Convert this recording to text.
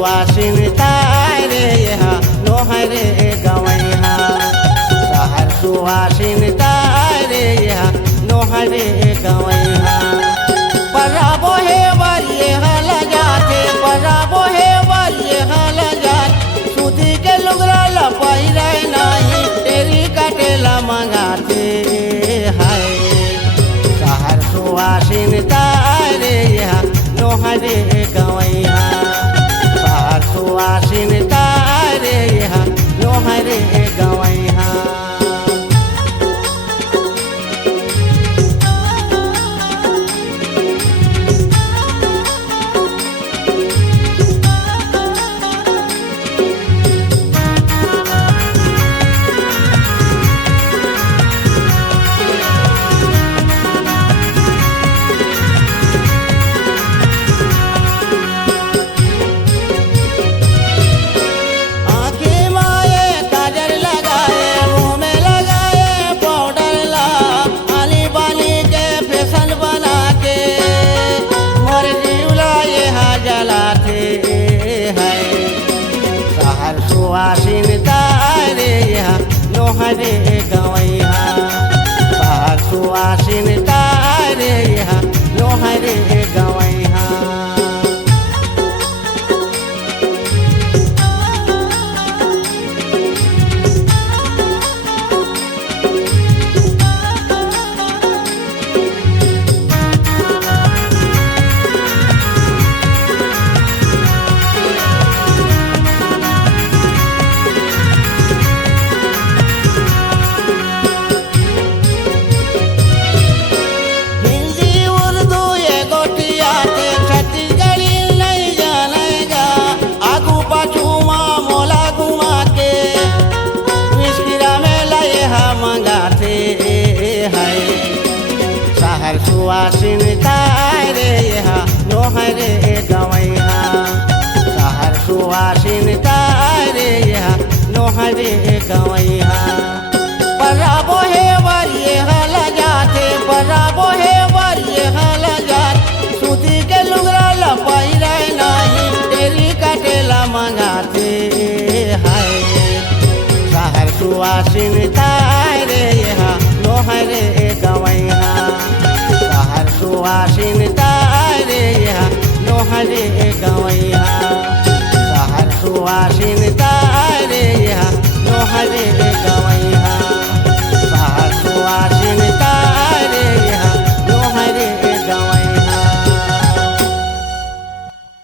सुवासिन तारे यहाँ नोहरे गवैहा सहर सुवासिन तारे यहाँ नोहरे गवैहा पराबो हे वाले हल जाते पराबो हे वाले हल जाते सूती के लुगरा लपाई रहे नहीं तेरी कटेला मंगाते हाय सहर सुवासिन तारे यहाँ नोहरे गवैहा सहर सुवासिन तारे यहाँ नोहरे गवैहा सुवासिन तारे यहाँ नोहरे गवैहा सहर सुवासिन तारे यहाँ नोहरे गवैहा सहर सुवासिन तारे यहाँ नोहरे गवैहा सहर सुवासिन तारे यहाँ नोहरे गवैहा पराबो हे वाले हल जाते पराबो हे वाले हल जाते सूती के लुगरा लपाई रहे नहीं तेरी कटेला मंगाते हाय सहर सुवासिन तारे यहाँ नोहरे गवैहा सहर सुवासिन तारे यहाँ नोहरे